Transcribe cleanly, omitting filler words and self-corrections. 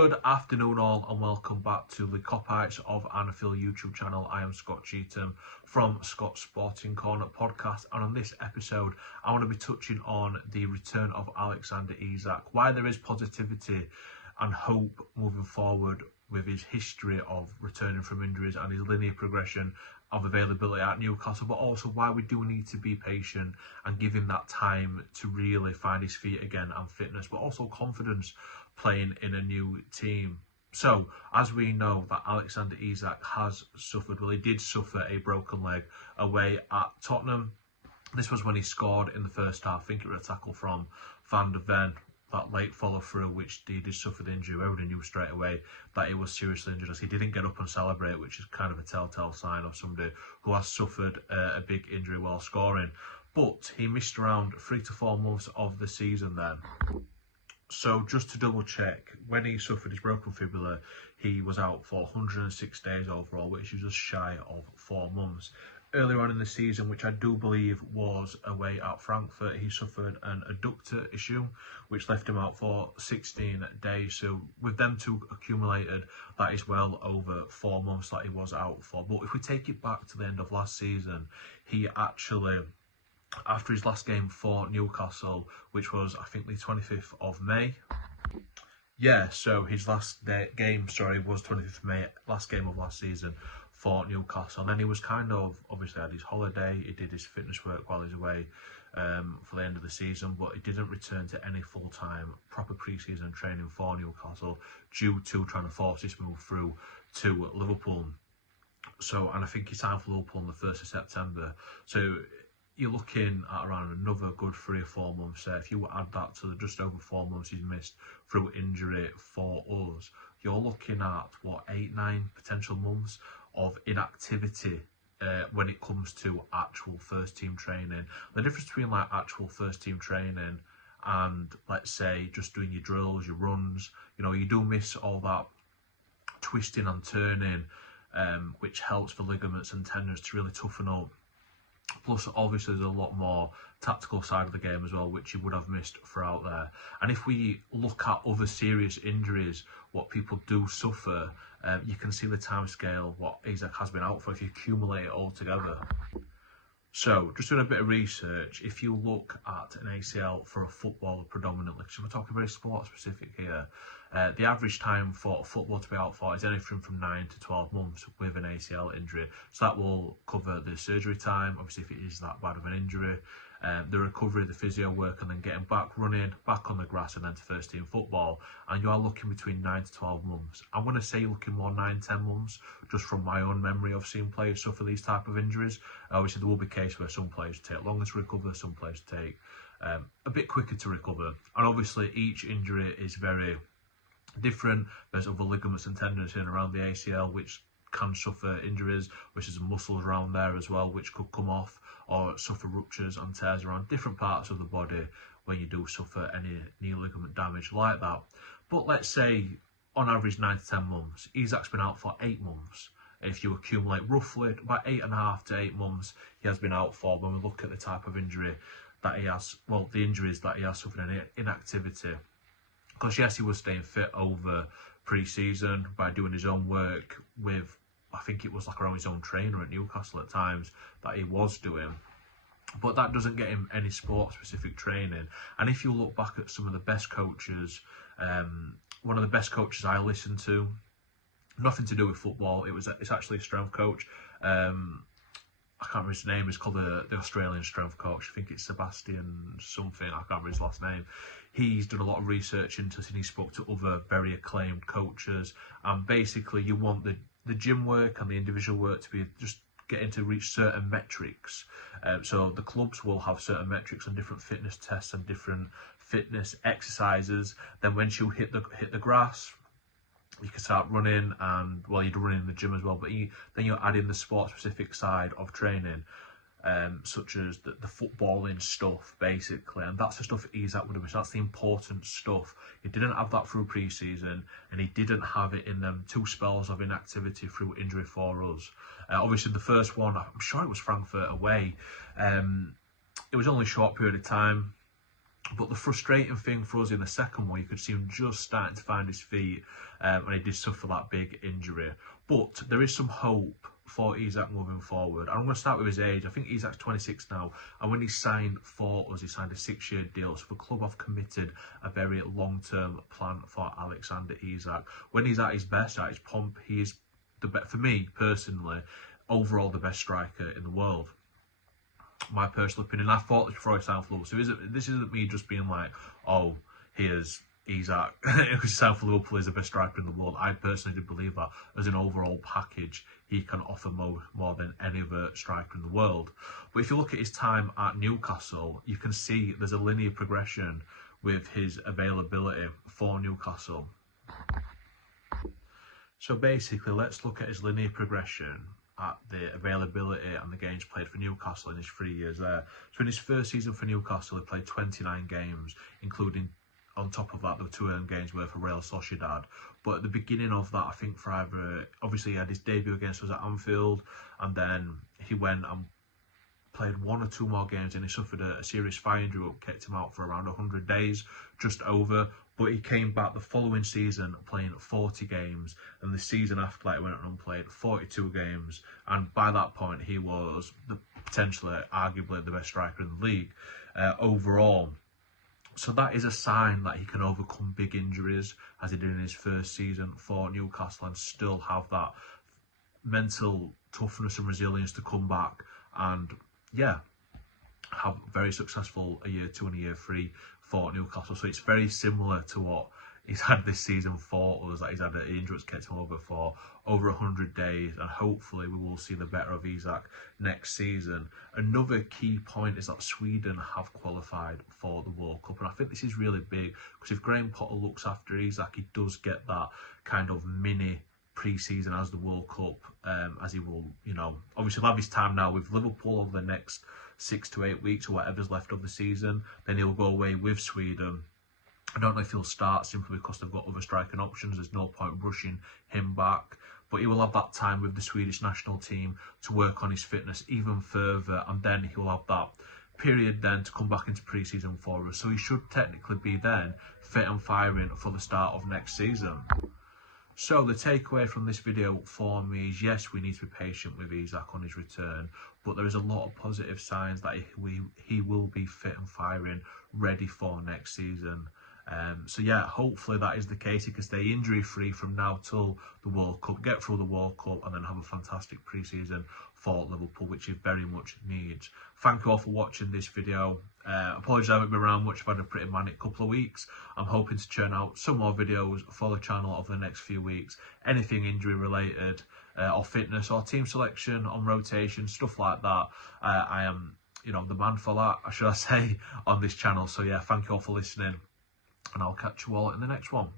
Good afternoon all and welcome back to the Copites of Anfield YouTube channel. I am Scott Cheetham from Scott's Sporting Corner podcast, and on this episode I want to be touching on the return of Alexander Isak, why there is positivity and hope moving forward with his history of returning from injuries and his linear progression of availability at Newcastle, but also why we do need to be patient and give him that time to really find his feet again and fitness, but also confidence playing in a new team. So, as we know that Alexander Isak has suffered, well, he did suffer a broken leg away at Tottenham. This was when he scored in the first half. I think it was a tackle from Van der Ven, that late follow through, which he did suffer the injury. Everybody knew straight away that he was seriously injured, as he didn't get up and celebrate, which is kind of a telltale sign of somebody who has suffered a big injury while scoring. But he missed around 3 to 4 months of the season then. So just to double check, when he suffered his broken fibula, he was out for 106 days overall, which is just shy of 4 months. Earlier on in the season, which I do believe was away at Frankfurt, he suffered an adductor issue, which left him out for 16 days. So with them two accumulated, that is well over 4 months that he was out for. But if we take it back to the end of last season, he actually, after his last game for Newcastle, which was, I think, the 25th of May. Yeah, so his last game was 25th of May, last game of last season for Newcastle. And then he was kind of, obviously had his holiday, he did his fitness work while he's away for the end of the season, but he didn't return to any full-time, proper pre-season training for Newcastle due to trying to force this move through to Liverpool. So, and I think he signed for Liverpool on the 1st of September. So, you're looking at around another good 3 or 4 months there. If you add that to the just over 4 months he's missed through injury for us, you're looking at, what, 8, 9 potential months of inactivity when it comes to actual first team training. The difference between like actual first team training and, let's say, just doing your drills, your runs, you know, you do miss all that twisting and turning, which helps for ligaments and tendons to really toughen up. Plus, obviously, there's a lot more tactical side of the game as well, which you would have missed throughout there. And if we look at other serious injuries, what people do suffer, you can see the timescale, what Isak has been out for, if you accumulate it all together. So, just doing a bit of research, if you look at an ACL for a footballer predominantly, because we're talking very sport specific here, the average time for a footballer to be out for is anything from 9 to 12 months with an ACL injury. So that will cover the surgery time, obviously if it is that bad of an injury, the recovery, the physio work, and then getting back running, back on the grass, and then to first team football. And you are looking between 9 to 12 months. I'm going to say looking more 9, 10 months, just from my own memory of seeing players suffer these type of injuries. Obviously, there will be cases where some players take longer to recover, some players take a bit quicker to recover. And obviously, each injury is very different. There's other ligaments and tendons in around the ACL which can suffer injuries, which is muscles around there as well, which could come off or suffer ruptures and tears around different parts of the body when you do suffer any knee ligament damage like that. But let's say on average 9 to 10 months, Isak's been out for 8 months. If you accumulate roughly about 8.5 to 8 months, he has been out for, when we look at the type of injury that he has, well, the injuries that he has suffered in inactivity. Because yes, he was staying fit over pre-season by doing his own work with, I think it was like around his own trainer at Newcastle at times that he was doing. But that doesn't get him any sport-specific training. And if you look back at some of the best coaches, one of the best coaches I listened to, nothing to do with football, it's actually a strength coach. I can't remember his name, it's called the Australian strength coach. I think it's Sebastian something, I can't remember his last name. He's done a lot of research into it and he spoke to other very acclaimed coaches. And basically you want the gym work and the individual work to be just getting to reach certain metrics. So the clubs will have certain metrics and different fitness tests and different fitness exercises. Then once you hit the grass, you can start running, and well, you're running in the gym as well, but then you're adding the sport-specific side of training, such as the footballing stuff, basically, and that's the stuff Isak would have missed. That's the important stuff. He didn't have that through pre-season, and he didn't have it in them 2 spells of inactivity through injury for us. Obviously, the first one, I'm sure it was Frankfurt away. It was only a short period of time. But the frustrating thing for us in the second one, you could see him just starting to find his feet, and he did suffer that big injury. But there is some hope for Isak moving forward. I'm going to start with his age. I think Isak's 26 now, and when he signed for us, he signed a 6-year deal. So the club have committed a very long-term plan for Alexander Isak. When he's at his best, at his pomp, he is for me personally, overall the best striker in the world. My personal opinion. I thought this before I signed for Liverpool. So this isn't me just being like, oh, here's Isak. Because signed for Liverpool is the best striker in the world. I personally do believe that as an overall package, he can offer more than any other striker in the world. But if you look at his time at Newcastle, you can see there's a linear progression with his availability for Newcastle. So basically, let's look at his linear progression at the availability and the games played for Newcastle in his 3 years there. So in his first season for Newcastle, he played 29 games, including, on top of that, there were 2 earned games were for Real Sociedad. But at the beginning of that, I think for either, obviously he had his debut against us at Anfield, and then he went and played 1 or 2 more games, and he suffered a serious thigh injury that kept him out for around 100 days, just over. But he came back the following season playing 40 games, and the season after that he went on and played 42 games, and by that point he was potentially, arguably, the best striker in the league overall. So that is a sign that he can overcome big injuries, as he did in his first season for Newcastle, and still have that mental toughness and resilience to come back and, yeah, have very successful a year 2 and a year 3 for Newcastle. So it's very similar to what he's had this season for us, that he's had an injury that's kept him over for over 100 days, and hopefully we will see the better of Isak next season. Another key point is that Sweden have qualified for the World Cup, and I think this is really big, because if Graham Potter looks after Isak, he does get that kind of mini pre-season as the World Cup, as he will, you know, obviously he'll have his time now with Liverpool over the next 6 to 8 weeks or whatever's left of the season. Then he'll go away with Sweden. I don't know if he'll start simply because they've got other striking options. There's no point rushing him back, but he will have that time with the Swedish national team to work on his fitness even further, and then he'll have that period then to come back into pre-season for us. So he should technically be then fit and firing for the start of next season. So the takeaway from this video for me is, yes, we need to be patient with Isak on his return, but there is a lot of positive signs that he will be fit and firing, ready for next season. So yeah, hopefully that is the case. He can stay injury free from now till the World Cup, get through the World Cup, and then have a fantastic pre-season for Liverpool, which he very much needs. Thank you all for watching this video. Apologies I haven't been around much. I've had a pretty manic couple of weeks. I'm hoping to churn out some more videos for the channel over the next few weeks. Anything injury related, or fitness, or team selection, on rotation, stuff like that. I am, you know, the man for that, should I say, on this channel. So yeah, thank you all for listening, and I'll catch you all in the next one.